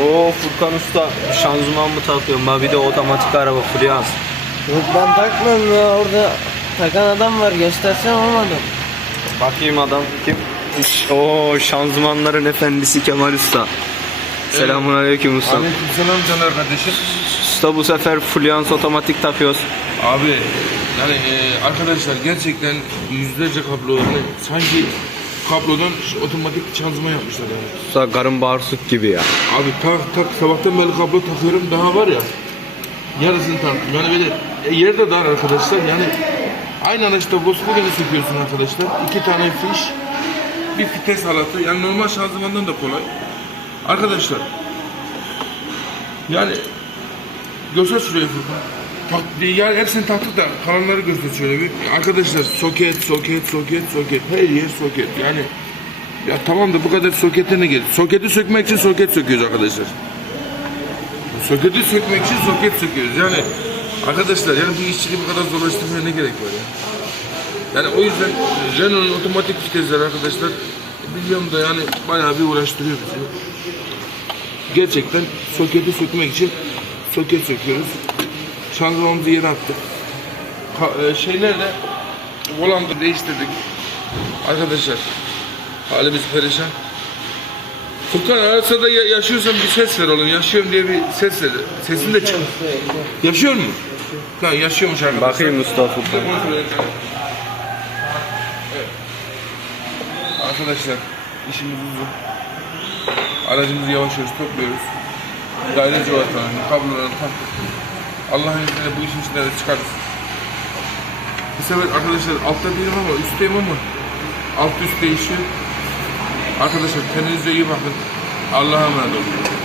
Oo Furkan Usta şanzıman mı takıyorsun? Bak bir de otomatik araba Fluence. Yok ben takmıyorum ya orada takan adam var göstersem olmadı. Bakayım adam kim? Oo şanzımanların efendisi Kemal Usta. Selamun aleyküm usta. Aleykümselam Caner kardeşim. Usta bu sefer Fluence otomatik takıyoruz. Abi yani e, arkadaşlar gerçekten yüzlerce kablo yani sanki kablodan otomatik şanzıman yapmışlar yani. Usta karın bağırsık gibi ya. Abi tak tak sabahtan beri kablo takıyorum daha var ya yarısını taktım yani böyle e, yer de dar arkadaşlar yani aynı araçta Volkswagen'i söküyorsun arkadaşlar iki tane fiş bir vites halatı yani normal şanzımandan da kolay arkadaşlar yani göster şuraya Furkan tak, yani hepsini taktık da kalanları göster şöyle bir arkadaşlar soket soket soket soket her yer soket yani ya tamam da bu kadar sokete ne gerek? Soketi sökmek için soket söküyoruz arkadaşlar. Soketi sökmek için soket söküyoruz. Yani arkadaşlar yani bu işçiliği bu kadar zorlaştırmaya ne gerek var ya? Yani o yüzden Renault'un otomatik vitesleri arkadaşlar biliyorum da yani bayağı bir uğraştırıyor bizi. Gerçekten soketi sökmek için soket söküyoruz. Şanzımanımızı yere attık. Ka- e, şeylerle volandı değiştirdik. Arkadaşlar Halimiz perişan. Furkan arasında da ya- yaşıyorsan bir ses ver oğlum. Yaşıyorum diye bir ses ver. Sesin de çık. Yaşıyor mu? Lan yaşıyormuş arkadaşlar. Bakayım usta Furkan. Kontrol edelim. Evet. Arkadaşlar işimiz uzun. Aracımızı yavaş yavaş topluyoruz. Daire civatalarını, kablolarını taktık. Allah'ın izniyle bu işin içinden de çıkarız. Bu sefer arkadaşlar altta değilim ama üstteyim ama alt üst değişiyor. Arkadaşlar kendinize iyi bakın. Allah'a emanet olun.